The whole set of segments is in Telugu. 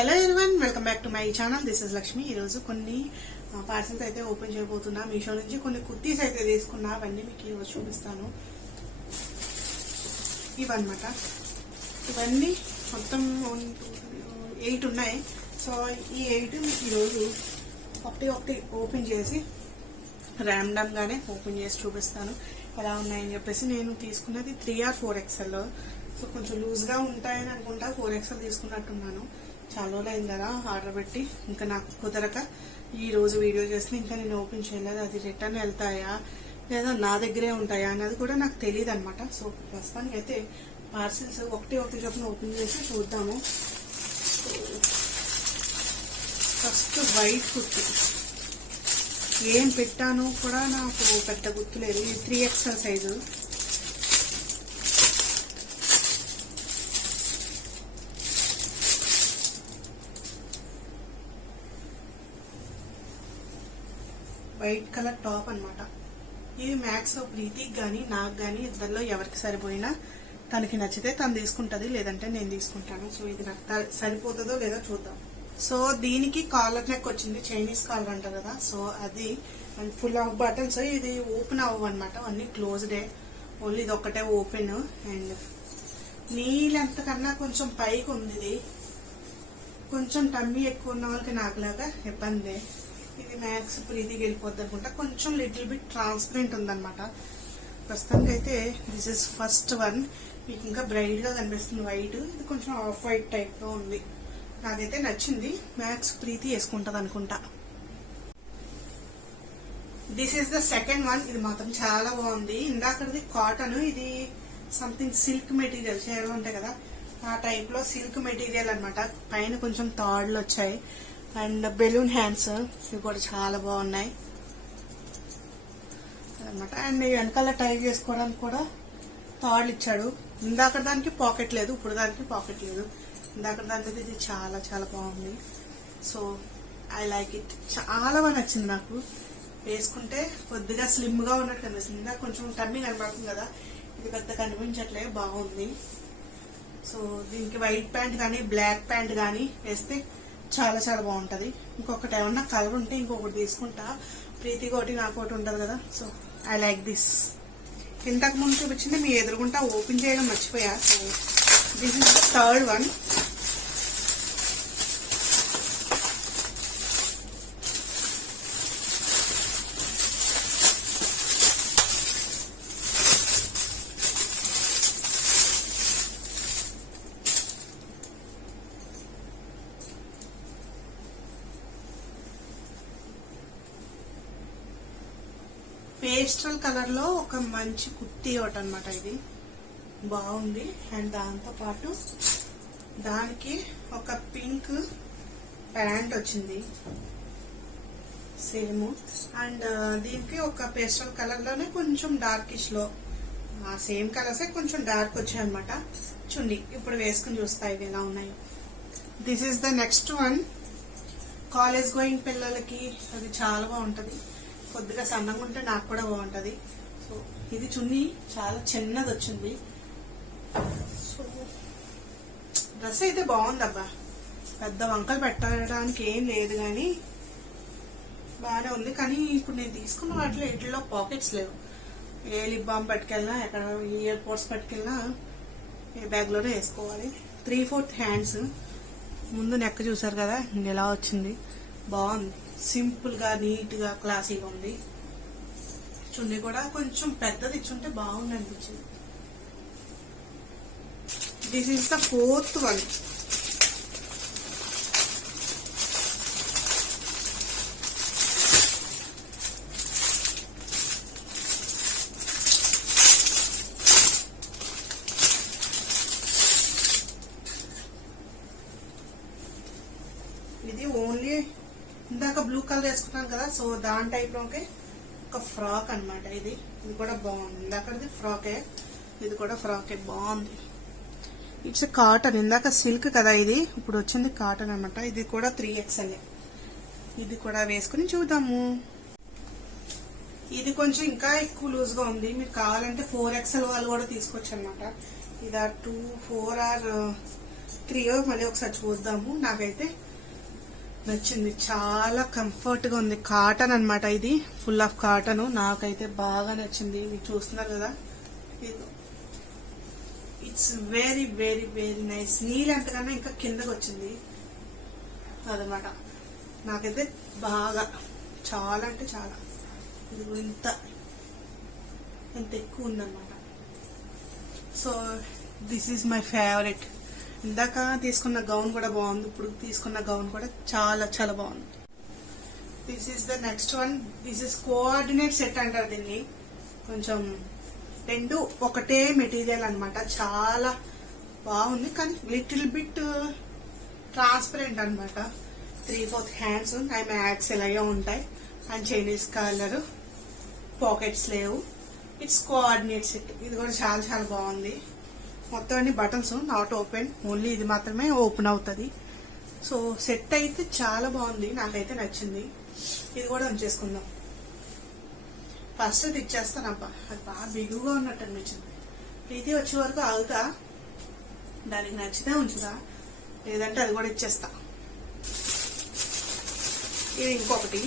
Hello everyone, welcome back to my channel. This is Lakshmi. ఈరోజు కొన్ని పార్సల్స్ అయితే ఓపెన్ చేయబోతున్నా. మీషో నుంచి కొన్ని కుర్తీస్ అయితే తీసుకున్నా. అవన్నీ మీకు ఈరోజు చూపిస్తాను. ఇవన్నమాట, ఇవన్నీ మొత్తం 8 ఉన్నాయి. సో ఈ 8 మీకు ఈరోజు ఒకటి ఓపెన్ చేసి ర్యాండమ్ గానే ఓపెన్ చేసి చూపిస్తాను ఎలా ఉన్నాయని చెప్పేసి. నేను తీసుకున్నది 3 or 4 XL. సో కొంచెం లూజ్ గా ఉంటాయని అనుకుంటా 4 XL తీసుకున్నట్టున్నాను. చాలా రోజులు అయింది కదా ఆర్డర్ పెట్టి, ఇంకా నాకు కుదరక ఈ రోజు వీడియో చేస్తే ఇంకా నేను ఓపెన్ చేయలేదు. అది రిటర్న్ వెళ్తాయా లేదా నా దగ్గరే ఉంటాయా అనేది కూడా నాకు తెలియదు అనమాట. సో ప్రస్తుతానికి అయితే పార్సిల్స్ ఒకటి చొప్పున ఓపెన్ చేసి చూద్దాము. ఫస్ట్ వైట్ కుర్తి ఏం పెట్టాను కూడా నాకు పెద్ద గుర్తులేదు. ఇది 3 XL size. White colour top అనమాట. ఇది మ్యాక్స్ ప్రీతికి గానీ నాకు గానీ ఇద్దరిలో ఎవరికి సరిపోయినా తనకి నచ్చితే తను తీసుకుంటది, లేదంటే నేను తీసుకుంటాను. సో ఇది నాకు సరిపోతుందో లేదో చూద్దాం. సో దీనికి కాలర్ నెక్ వచ్చింది, చైనీస్ కాలర్ అంటారు కదా. సో అది అండ్ ఫుల్ ఆఫ్ బటన్స్. ఇది ఓపెన్ అవ్వవు అనమాట, అన్ని క్లోజ్డే. ఓన్లీ ఇది ఒక్కటే ఓపెన్. అండ్ నీ లెంత్ కన్నా కొంచెం పైకి ఉంది. ఇది కొంచెం టమ్మీ ఎక్కువ ఉన్న వాళ్ళకి నాకులాగా ఇబ్బంది. ఇది మ్యాక్స్ ప్రీతికి వెళ్ళిపోద్ది అనుకుంటా. కొంచెం లిటిల్ బిట్ ట్రాన్స్పరెంట్ ఉందన్నమాట. ప్రస్తుతానికి అయితే దిస్ ఇస్ ఫస్ట్ వన్. మీకు ఇంకా బ్రైట్ గా కనిపిస్తుంది వైట్. ఇది కొంచెం ఆఫ్ వైట్ టైప్ లో ఉంది. నాకైతే నచ్చింది. మ్యాక్స్ ప్రీతి వేసుకుంటది అనుకుంటా. This is the second one. ఇది మాత్రం చాలా బాగుంది. ఇందాకది కాటన్, ఇది సంథింగ్ సిల్క్ మెటీరియల్. చీరలు ఉంటాయి కదా ఆ టైప్ లో సిల్క్ మెటీరియల్ అనమాట. పైన కొంచెం తాడులు వచ్చాయి అండ్ బెలూన్ హ్యాండ్స్. ఇవి కూడా చాలా బాగున్నాయి అనమాట. అండ్ వెనకాల టై చేసుకోవడానికి కూడా తాడులు ఇచ్చాడు. ఇందాక దానికి పాకెట్ లేదు, ఇప్పుడు దానికి పాకెట్ లేదు. ఇందాక దానికి ఇది చాలా చాలా బాగుంది. So I like it. చాలా బాగా నచ్చింది నాకు. వేసుకుంటే కొద్దిగా స్లిమ్ గా ఉన్నట్టు కనిపిస్తుంది. ఇందాక కొంచెం టమ్మీ కనబడుతుంది కదా, ఇది పెద్ద కనిపించట్లే. బాగుంది. సో దీనికి వైట్ ప్యాంట్ కానీ బ్లాక్ ప్యాంట్ కానీ వేస్తే చాలా చాలా బాగుంటది. ఇంకొకటి ఏమన్నా కలర్ ఉంటే ఇంకొకటి తీసుకుంటా. ప్రీతికి ఒకటి నాకు ఒకటి ఉంటది కదా. So I like this. ఇంతకు ముందు చూపించింది మీ ఎదురుగుంటా ఓపెన్ చేయడం మర్చిపోయా. So this is third one. Pastel colour లో ఒక మంచి కుర్తీ ఒకటి అనమాట. ఇది బాగుంది. అండ్ దాంతో పాటు దానికి ఒక పింక్ ప్యాంట్ వచ్చింది సేమ్. అండ్ దీనికి ఒక పేస్టల్ కలర్ లోనే కొంచెం డార్కిష్ లో ఆ సేమ్ కలర్సే కొంచెం డార్క్ వచ్చాయి అనమాట. చున్నీ ఇప్పుడు వేసుకుని చూస్తా ఇవి ఎలా ఉన్నాయో. This is the next one. College going పిల్లలకి అది చాలా బాగుంటది. కొద్దిగా సన్నగా ఉంటే నాకు కూడా బాగుంటది. సో ఇది చున్నీ చాలా చిన్నది వచ్చింది. సో డ్రెస్ అయితే బాగుంది అబ్బా. పెద్ద వంకలు పెట్టడానికి ఏం లేదు కానీ బాగానే ఉంది. కానీ ఇప్పుడు నేను తీసుకున్న వాటిలో వీటిలో పాకెట్స్ లేవు. ఏ లిప్ బామ్ పట్టుకెళ్ళినా, ఎక్కడ ఇయర్ పోడ్స్ పట్టుకెళ్ళినా ఏ బ్యాగ్ లోనే వేసుకోవాలి. 3/4 హ్యాండ్స్. ముందు నెక్ చూసారు కదా ఎలా వచ్చింది. బాగుంది. సింపుల్ గా నీట్ గా క్లాసీగా ఉంది. చున్నీ కూడా కొంచెం పెద్దది ఇచ్చుంటే బాగుంది అనిపించింది. This is the fourth one. ఇది ఓన్లీ ఇందాక బ్లూ కలర్ వేసుకున్నాను కదా. సో దాని టైప్ లోకి ఒక ఫ్రాక్ అనమాట. ఇది కూడా బాగుంది. ఇందాకది ఫ్రాకే, ఇది కూడా ఫ్రాకే. బాగుంది. It's cotton. ఇందాక సిల్క్ కదా, ఇది ఇప్పుడు వచ్చింది కాటన్ అనమాట. ఇది కూడా 3 XL. ఇది కూడా వేసుకుని చూద్దాము. ఇది కొంచెం ఇంకా ఎక్కువ లూజ్ గా ఉంది. మీరు కావాలంటే 4 XL వాళ్ళు కూడా తీసుకోవచ్చు అనమాట. ఇది 2, 4 or క్రియో మళ్ళీ ఒకసారి చూద్దాము. నాకైతే నచ్చింది, చాలా కంఫర్ట్ గా ఉంది. కాటన్ అన్నమాట, ఇది ఫుల్ ఆఫ్ కాటన్. నాకైతే బాగా నచ్చింది. మీరు చూస్తున్నారు కదా, it's very very very nice. నీళ్ళు అంతకన్నా ఇంకా కిందకి వచ్చింది అదనమాట. నాకైతే బాగా చాలా అంటే చాలా, ఇది ఇంత ఎక్కువ ఉందన్నమాట. So this is my favourite. ఇందాక తీసుకున్న గౌన్ కూడా బాగుంది, ఇప్పుడు తీసుకున్న గౌన్ కూడా చాలా చాలా బాగుంది. This is the next one. This is coordinate set అంటారు దీన్ని. కొంచెం రెండు ఒకటే మెటీరియల్ అన్నమాట, చాలా బాగుంది. కానీ లిటిల్ బిట్ ట్రాన్స్పరెంట్ అన్నమాట. 3/4 హ్యాండ్స్ అండ్ యాక్స్ ఇలాగే ఉంటాయి. అండ్ చైనీస్ కలర్, పాకెట్స్ లేవు. It's coordinate set. ఇది కూడా చాలా చాలా బాగుంది. మొత్తం అన్ని బటన్స్ నాట్ ఓపెన్, ఓన్లీ ఇది మాత్రమే ఓపెన్ అవుతుంది. సో సెట్ అయితే చాలా బాగుంది, నాకైతే నచ్చింది. ఇది కూడా ఉంచేసుకుందాం. ఫస్ట్ అది ఇచ్చేస్తానబ్బా, అది బాగా బిగుగా ఉన్నట్టు అనిపించింది. ఇది వచ్చే వరకు ఆగుతా, దానికి నచ్చితే ఉంచుదా, లేదంటే అది కూడా ఇచ్చేస్తా. ఇది ఇంకొకటి.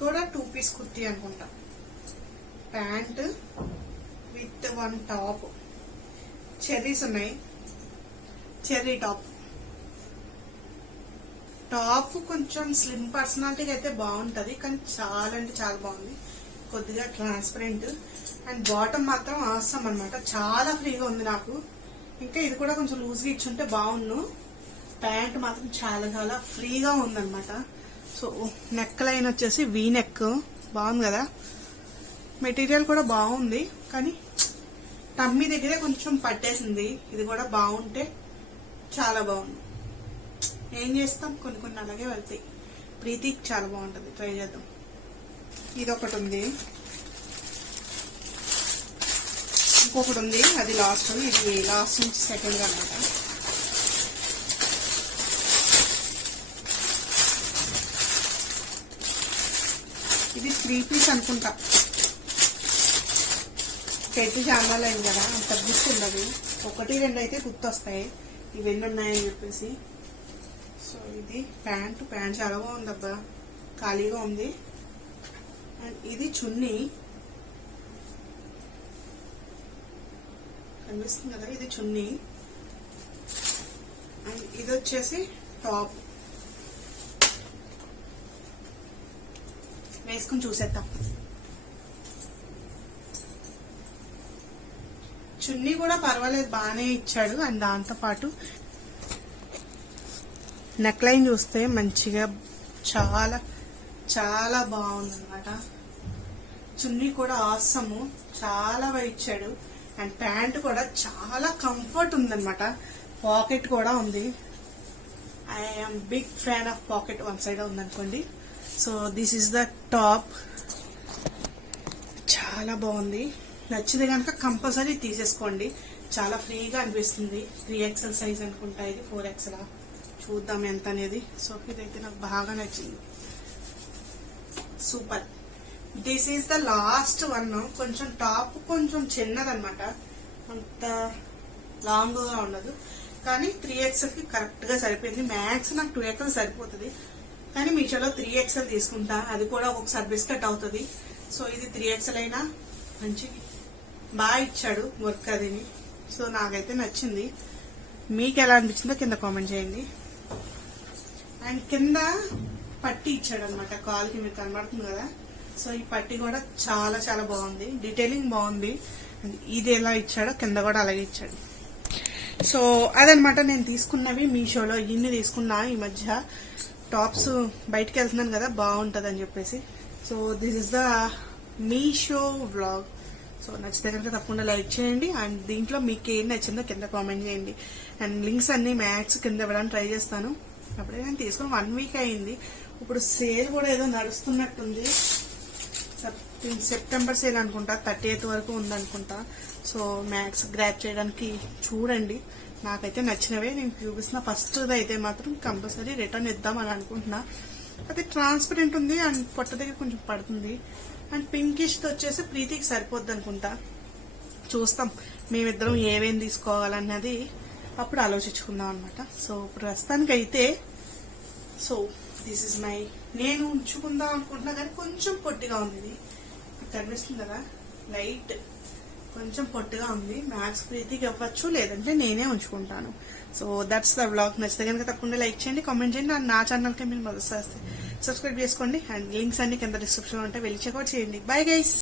కూడా 2 పీస్ కుర్తీ అనుకుంటా. Pant with 1 top. చెర్రీస్ ఉన్నాయి, చెర్రీ టాప్. టాప్ కొంచెం స్లిమ్ పర్సనాలిటీకి అయితే బాగుంటది, కానీ చాలా అంటే చాలా బాగుంది. కొద్దిగా ట్రాన్స్పరెంట్ అండ్ బాటమ్ మాత్రం అవసరం అనమాట. చాలా ఫ్రీగా ఉంది నాకు. ఇంకా ఇది కూడా కొంచెం లూజ్గా ఇచ్చుంటే బాగుండు. ప్యాంట్ మాత్రం చాలా చాలా ఫ్రీగా ఉందన్నమాట. సో నెక్ లైన్ వచ్చేసి వీ నెక్, బాగుంది కదా. మెటీరియల్ కూడా బాగుంది, కానీ టమ్మీ దగ్గరే కొంచెం పట్టేసింది. ఇది కూడా బాగుంటే చాలా బాగుంది. ఏం చేస్తాం, కొన్ని కొన్ని అలాగే వెళ్తాయి. ప్రీతికి చాలా బాగుంటుంది, ట్రై చేద్దాం. ఇది ఒకటి ఉంది, ఇంకొకటి ఉంది, అది లాస్ట్. ఇది లాస్ట్ నుంచి సెకండ్ అన్నమాట. ఇది 3 పీస్ అనుకుంటా. పెట్టి చామాలు అయింది కదా, అంత గుర్తు ఉండదు. 1, 2 అయితే గుర్తొస్తాయి ఇవన్నీ ఉన్నాయని చెప్పేసి. సో ఇది ప్యాంట్ చాలా బాగుంది అబ్బా, ఖాళీగా ఉంది. అండ్ ఇది చున్నీ కనిపిస్తుంది కదా, ఇది చున్నీ. అండ్ ఇది వచ్చేసి టాప్. వేసుకుని చూసేద్దాం. చున్నీ కూడా పర్వాలేదు, బాగానే ఇచ్చాడు. అండ్ దాంతో పాటు నెక్ లైన్ చూస్తే మంచిగా చాలా చాలా బాగుందన్నమాట. చున్నీ కూడా ఆసము, చాలా బాగా ఇచ్చాడు. అండ్ ప్యాంట్ కూడా చాలా కంఫర్ట్ ఉందన్నమాట. పాకెట్ కూడా ఉంది. I'm big fan of pocket. 1 side ఉందనుకోండి. So this is the top. చాలా బాగుంది. నచ్చింది కనుక కంపల్సరీ తీసేసుకోండి, చాలా ఫ్రీగా అనిపిస్తుంది. 3XL సైజ్ అనుకుంటా, ఇది 4XL. చూద్దాం ఎంత అనేది. సో ఇదైతే నాకు బాగా నచ్చింది, super. This is the last one. కొంచెం టాప్ కొంచెం చిన్నదన్నమాట, అంత లాంగ్ గా ఉండదు, కానీ 3XL కి కరెక్ట్ గా సరిపోయింది. మ్యాక్స్ నాకు 2XL సరిపోతుంది, కానీ మీషోలో 3XL తీసుకుంటా. అది కూడా ఒకసారి బిస్కెట్ అవుతుంది. సో ఇది 3XL అయినా మంచి బాగా ఇచ్చాడు వర్క్ అదిని. సో నాకైతే నచ్చింది. మీకు ఎలా అనిపించిందో కింద కామెంట్ చేయండి. అండ్ కింద పట్టి ఇచ్చాడు అనమాట, కాల్కి మీకు కనబడుతుంది కదా. సో ఈ పట్టి కూడా చాలా చాలా బాగుంది, డీటెయిలింగ్ బాగుంది. అండ్ ఇది ఎలా ఇచ్చాడో కింద కూడా అలాగే ఇచ్చాడు. సో అదనమాట నేను తీసుకున్నవి మీషోలో. ఇన్ని తీసుకున్నా ఈ మధ్య. టాప్స్ బయటకు వెళ్తున్నాను కదా, బాగుంటుంది అని చెప్పేసి. So this is the Meesho vlog. So నచ్చితే కనుక తప్పకుండా లైక్ చేయండి. అండ్ దీంట్లో మీకు ఏం నచ్చిందో కింద కామెంట్ చేయండి. అండ్ లింక్స్ అన్ని మ్యాక్స్ కింద ఇవ్వడానికి ట్రై చేస్తాను. అప్పుడే నేను తీసుకుని 1 వీక్ అయింది. ఇప్పుడు సేల్ కూడా ఏదో నడుస్తున్నట్టుంది. సెప్టెంబర్ సేల్ అనుకుంటా, 30th వరకు ఉందనుకుంటా. సో మ్యాక్స్ గ్రాప్ చేయడానికి చూడండి. నాకైతే నచ్చినవే నేను చూపిస్తున్న. ఫస్ట్ అయితే మాత్రం కంపల్సరీ రిటర్న్ ఇద్దాం అని అనుకుంటున్నా. అది ట్రాన్స్పరెంట్ ఉంది అండ్ పొట్ట దగ్గర కొంచెం పడుతుంది. అండ్ పింకిష్ వచ్చేసి ప్రీతికి సరిపోద్ది అనుకుంటా. చూస్తాం మేమిద్దరం ఏమేమి తీసుకోవాలన్నది అప్పుడు ఆలోచించుకుందాం అనమాట. సో ప్రస్తుతానికి అయితే దిస్ ఇస్ మై, నేను ఉంచుకుందాం అనుకుంటున్నా కానీ కొంచెం పొట్టిగా ఉంది. ఇది కనిపిస్తుంది కదా, లైట్ కొంచెం పొట్టిగా ఉంది. మ్యాక్స్ ప్రీతికి ఇవ్వచ్చు, లేదంటే నేనే ఉంచుకుంటాను. So that's the vlog. నచ్చితే కనుక తప్పకుండా లైక్ చేయండి, కామెంట్ చేయండి. అండ్ నా ఛానల్కి మీరు మొదటిసారి సబ్స్క్రైబ్ చేసుకోండి. అండ్ లింక్స్ అన్ని కింద డిస్క్రిప్షన్ ఉంటే వెళ్ళి చెక్అవుట్ చేయండి. Bye guys.